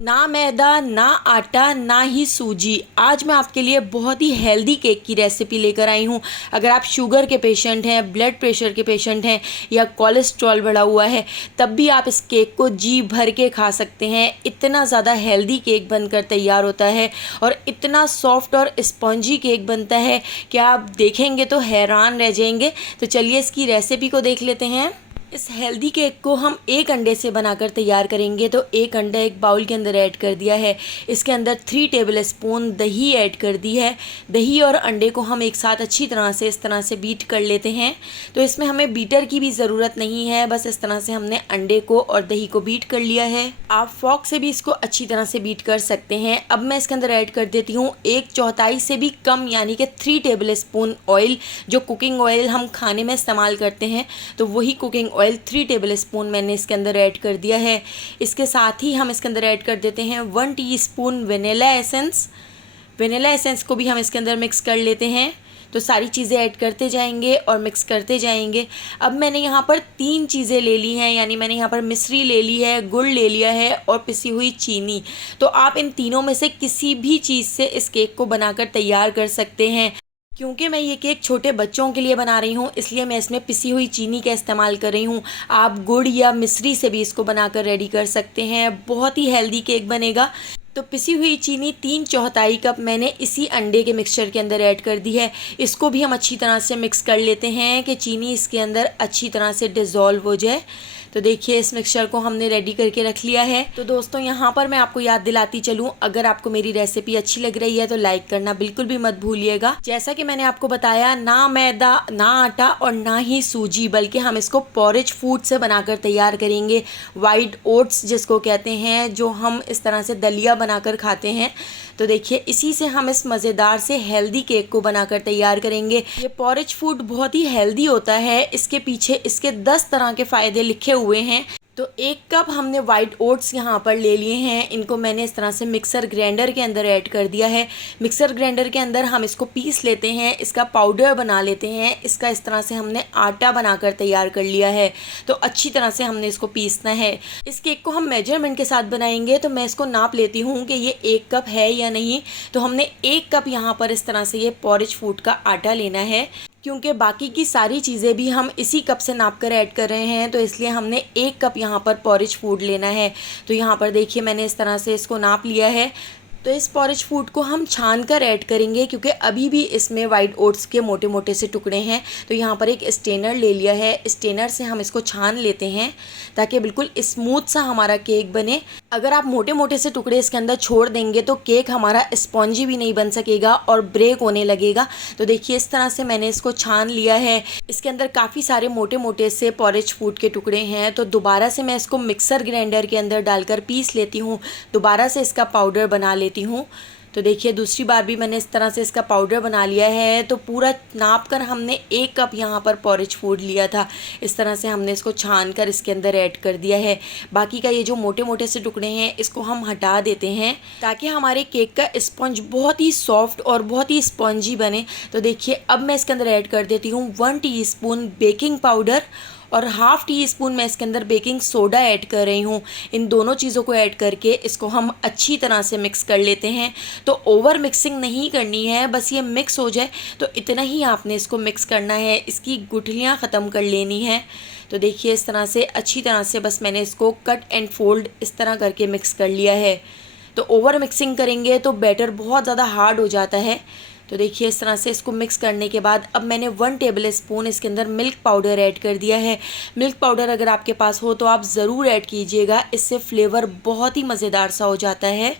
ना मैदा ना आटा ना ही सूजी। आज मैं आपके लिए बहुत ही हेल्दी केक की रेसिपी लेकर आई हूँ। अगर आप शुगर के पेशेंट हैं, ब्लड प्रेशर के पेशेंट हैं या कोलेस्ट्रॉल बढ़ा हुआ है, तब भी आप इस केक को जी भर के खा सकते हैं। इतना ज़्यादा हेल्दी केक बनकर तैयार होता है और इतना सॉफ्ट और स्पॉन्जी केक बनता है कि आप देखेंगे तो हैरान रह जाएंगे। तो चलिए इसकी रेसिपी को देख लेते हैं। इस हेल्दी केक को हम एक अंडे से बनाकर तैयार करेंगे। तो एक अंडा एक बाउल के अंदर ऐड कर दिया है। इसके अंदर 3 टेबल स्पून दही ऐड कर दी है। दही और अंडे को हम एक साथ अच्छी तरह से इस तरह से बीट कर लेते हैं। तो इसमें हमें बीटर की भी ज़रूरत नहीं है, बस इस तरह से हमने अंडे को और दही को बीट कर लिया है। आप फॉक से भी इसको अच्छी तरह से बीट कर सकते हैं। अब मैं इसके अंदर ऐड कर देती हूँ 1/4 से भी कम यानी कि 3 टेबल स्पून ऑयल। जो कुकिंग ऑयल हम खाने में इस्तेमाल करते हैं, तो वही कुकिंग ऑयल 3 टेबल स्पून मैंने इसके अंदर ऐड कर दिया है। इसके साथ ही हम इसके अंदर ऐड कर देते हैं 1 teaspoon vanilla essence. Vanilla essence को भी हम इसके अंदर मिक्स कर लेते हैं। तो सारी चीज़ें ऐड करते जाएंगे और मिक्स करते जाएंगे। अब मैंने यहाँ पर 3 चीज़ें ले ली हैं, यानी मैंने यहाँ पर मिश्री ले ली है, गुड़ ले लिया है और पिसी हुई चीनी। तो आप इन तीनों में से किसी भी चीज़ से इस केक को बनाकर तैयार कर सकते हैं। क्योंकि मैं ये केक छोटे बच्चों के लिए बना रही हूँ, इसलिए मैं इसमें पिसी हुई चीनी का इस्तेमाल कर रही हूँ। आप गुड़ या मिश्री से भी इसको बनाकर रेडी कर सकते हैं। बहुत ही हेल्दी केक बनेगा। तो पिसी हुई चीनी 3/4 कप मैंने इसी अंडे के मिक्सचर के अंदर ऐड कर दी है। इसको भी हम अच्छी तरह से मिक्स कर लेते हैं कि चीनी इसके अंदर अच्छी तरह से डिज़ोल्व हो जाए। तो देखिए इस मिक्सचर को हमने रेडी करके रख लिया है। तो दोस्तों यहाँ पर मैं आपको याद दिलाती चलूँ, अगर आपको मेरी रेसिपी अच्छी लग रही है तो लाइक करना बिल्कुल भी मत भूलिएगा। जैसा कि मैंने आपको बताया, ना मैदा ना आटा और ना ही सूजी, बल्कि हम इसको पॉरेज फूड से बनाकर तैयार करेंगे। वाइट ओट्स जिसको कहते हैं, जो हम इस तरह से दलिया बनाकर खाते हैं। तो देखिए इसी से हम इस मज़ेदार से हेल्दी केक को बनाकर तैयार करेंगे। ये पॉरेज फूड बहुत ही हेल्दी होता है। इसके पीछे इसके 10 तरह के फ़ायदे लिखे हुए हैं। तो 1 कप हमने वाइट ओट्स यहाँ पर ले लिए हैं। इनको मैंने इस तरह से मिक्सर ग्राइंडर के अंदर ऐड कर दिया है। मिक्सर ग्राइंडर के अंदर हम इसको पीस लेते हैं, इसका पाउडर बना लेते हैं। इसका इस तरह से हमने आटा बनाकर तैयार कर लिया है। तो अच्छी तरह से हमने इसको पीसना है। इस केक को हम मेजरमेंट के साथ बनाएंगे, तो मैं इसको नाप लेती हूँ कि ये 1 कप है या नहीं। तो हमने 1 कप यहाँ पर इस तरह से ये पॉरेज फूड का आटा लेना है। क्योंकि बाकी की सारी चीज़ें भी हम इसी कप से नाप कर ऐड कर रहे हैं, तो इसलिए हमने 1 कप यहाँ पर पॉरेज फूड लेना है। तो यहाँ पर देखिए मैंने इस तरह से इसको नाप लिया है। तो इस पॉरेज फूड को हम छान कर ऐड करेंगे, क्योंकि अभी भी इसमें वाइट ओट्स के मोटे मोटे से टुकड़े हैं। तो यहाँ पर एक स्ट्रेनर ले लिया है। स्ट्रेनर से हम इसको छान लेते हैं ताकि बिल्कुल स्मूथ सा हमारा केक बने। अगर आप मोटे मोटे से टुकड़े इसके अंदर छोड़ देंगे तो केक हमारा स्पॉन्जी भी नहीं बन सकेगा और ब्रेक होने लगेगा। तो देखिए इस तरह से मैंने इसको छान लिया है। इसके अंदर काफ़ी सारे मोटे मोटे से पॉरेज फूड के टुकड़े हैं। तो दोबारा से मैं इसको मिक्सर ग्राइंडर के अंदर डालकर पीस लेती हूँ, दोबारा से इसका पाउडर बना लेती हूँ। तो देखिए दूसरी बार भी मैंने इस तरह से इसका पाउडर बना लिया है। तो पूरा नाप कर हमने 1 कप यहाँ पर पॉरेज फूड लिया था। इस तरह से हमने इसको छान कर इसके अंदर ऐड कर दिया है। बाकी का ये जो मोटे मोटे से टुकड़े हैं, इसको हम हटा देते हैं ताकि हमारे केक का स्पंज बहुत ही सॉफ्ट और बहुत ही स्पंजी बने। तो देखिए अब मैं इसके अंदर ऐड कर देती हूँ 1 टीस्पून बेकिंग पाउडर और ½ टीस्पून मैं इसके अंदर बेकिंग सोडा ऐड कर रही हूँ। इन दोनों चीज़ों को ऐड करके इसको हम अच्छी तरह से मिक्स कर लेते हैं। तो ओवर मिक्सिंग नहीं करनी है, बस ये मिक्स हो जाए तो इतना ही आपने इसको मिक्स करना है। इसकी गुठलियाँ ख़त्म कर लेनी है। तो देखिए इस तरह से अच्छी तरह से बस मैंने इसको कट एंड फोल्ड इस तरह करके मिक्स कर लिया है। तो ओवर मिक्सिंग करेंगे तो बैटर बहुत ज़्यादा हार्ड हो जाता है। तो देखिए इस तरह से इसको मिक्स करने के बाद अब मैंने 1 टेबल स्पून इसके अंदर मिल्क पाउडर ऐड कर दिया है। मिल्क पाउडर अगर आपके पास हो तो आप ज़रूर ऐड कीजिएगा, इससे फ्लेवर बहुत ही मज़ेदार सा हो जाता है।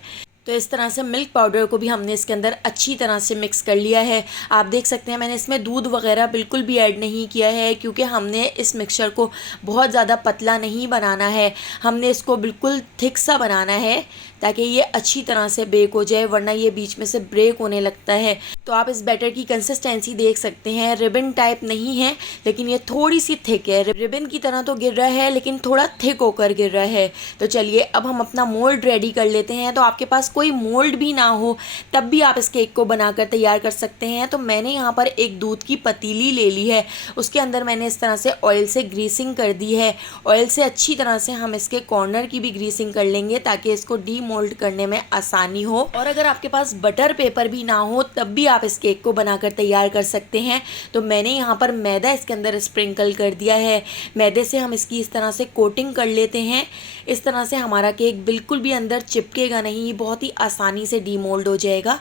तो इस तरह से मिल्क पाउडर को भी हमने इसके अंदर अच्छी तरह से मिक्स कर लिया है। आप देख सकते हैं मैंने इसमें दूध वगैरह बिल्कुल भी ऐड नहीं किया है, क्योंकि हमने इस मिक्सचर को बहुत ज़्यादा पतला नहीं बनाना है। हमने इसको बिल्कुल थिक सा बनाना है ताकि ये अच्छी तरह से बेक हो जाए, वरना ये बीच में से ब्रेक होने लगता है। तो आप इस बैटर की कंसिस्टेंसी देख सकते हैं, रिबन टाइप नहीं है लेकिन ये थोड़ी सी थिक है। रिबन की तरह तो गिर रहा है लेकिन थोड़ा थिक होकर गिर रहा है। तो चलिए अब हम अपना मोल्ड रेडी कर लेते हैं। तो आपके पास कोई मोल्ड भी ना हो तब भी आप इस केक को बनाकर तैयार कर सकते हैं। तो मैंने यहाँ पर एक दूध की पतीली ले ली है, उसके अंदर मैंने इस तरह से ऑयल से ग्रीसिंग कर दी है। ऑयल से अच्छी तरह से हम इसके कॉर्नर की भी ग्रीसिंग कर लेंगे ताकि इसको डीमोल्ड करने में आसानी हो। और अगर आपके पास बटर पेपर भी ना हो तब भी आप इस केक को बनाकर तैयार कर सकते हैं। तो मैंने यहाँ पर मैदा इसके अंदर स्प्रिंकल कर दिया है। मैदे से हम इसकी इस तरह से कोटिंग कर लेते हैं। इस तरह से हमारा केक बिल्कुल भी अंदर चिपकेगा नहीं, बहुत ही आसानी से डीमोल्ड हो जाएगा।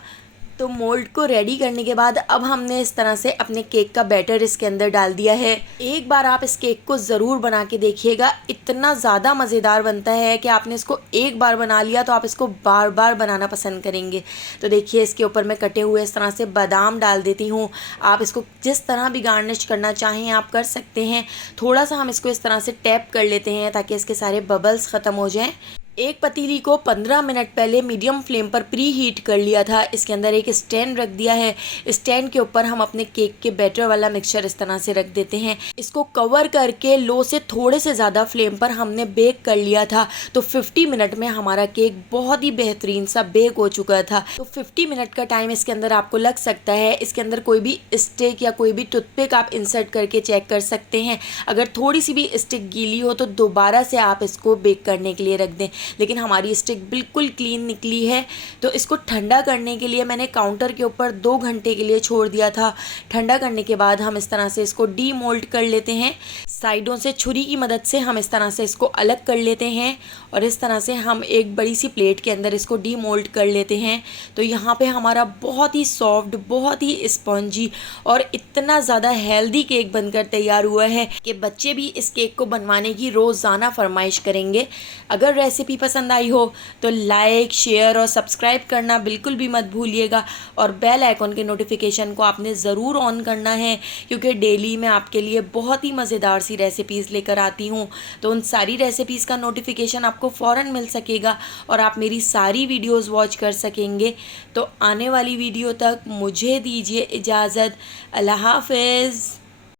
तो मोल्ड को रेडी करने के बाद अब हमने इस तरह से अपने केक का बैटर इसके अंदर डाल दिया है। एक बार आप इस केक को ज़रूर बना के देखिएगा, इतना ज़्यादा मज़ेदार बनता है कि आपने इसको एक बार बना लिया तो आप इसको बार बार बनाना पसंद करेंगे। तो देखिए इसके ऊपर मैं कटे हुए इस तरह से बादाम डाल देती हूँ। आप इसको जिस तरह भी गार्निश करना चाहें आप कर सकते हैं। थोड़ा सा हम इसको इस तरह से टैप कर लेते हैं ताकि इसके सारे बबल्स ख़त्म हो जाएँ। एक पतीली को 15 मिनट पहले मीडियम फ्लेम पर प्री हीट कर लिया था। इसके अंदर एक स्टैंड रख दिया है। स्टैंड के ऊपर हम अपने केक के बैटर वाला मिक्सचर इस तरह से रख देते हैं। इसको कवर करके लो से थोड़े से ज़्यादा फ्लेम पर हमने बेक कर लिया था। तो 50 मिनट में हमारा केक बहुत ही बेहतरीन सा बेक हो चुका था। तो 50 मिनट का टाइम इसके अंदर आपको लग सकता है। इसके अंदर कोई भी स्टिक या कोई भी टूथपिक आप इंसर्ट करके चेक कर सकते हैं। अगर थोड़ी सी भी स्टिक गीली हो तो दोबारा से आप इसको बेक करने के लिए रख दें। लेकिन हमारी स्टिक बिल्कुल क्लीन निकली है। तो इसको ठंडा करने के लिए मैंने काउंटर के ऊपर 2 घंटे के लिए छोड़ दिया था। ठंडा करने के बाद हम इस तरह से इसको डीमोल्ड कर लेते हैं। साइडों से छुरी की मदद से हम इस तरह से इसको अलग कर लेते हैं और इस तरह से हम एक बड़ी सी प्लेट के अंदर इसको डीमोल्ड कर लेते हैं। तो यहाँ पे हमारा बहुत ही सॉफ्ट, बहुत ही स्पॉन्जी और इतना ज़्यादा हेल्दी केक बनकर तैयार हुआ है कि बच्चे भी इस केक को बनवाने की रोज़ाना फरमाइश करेंगे। अगर रेसिपी पसंद आई हो तो लाइक, शेयर और सब्सक्राइब करना बिल्कुल भी मत भूलिएगा और बेल आइकॉन के नोटिफिकेशन को आपने ज़रूर ऑन करना है, क्योंकि डेली मैं आपके लिए बहुत ही मज़ेदार सी रेसिपीज़ लेकर आती हूँ। तो उन सारी रेसिपीज़ का नोटिफिकेशन आपको फ़ौरन मिल सकेगा और आप मेरी सारी वीडियोस वॉच कर सकेंगे। तो आने वाली वीडियो तक मुझे दीजिए इजाज़त। अल्लाह हाफ़िज़।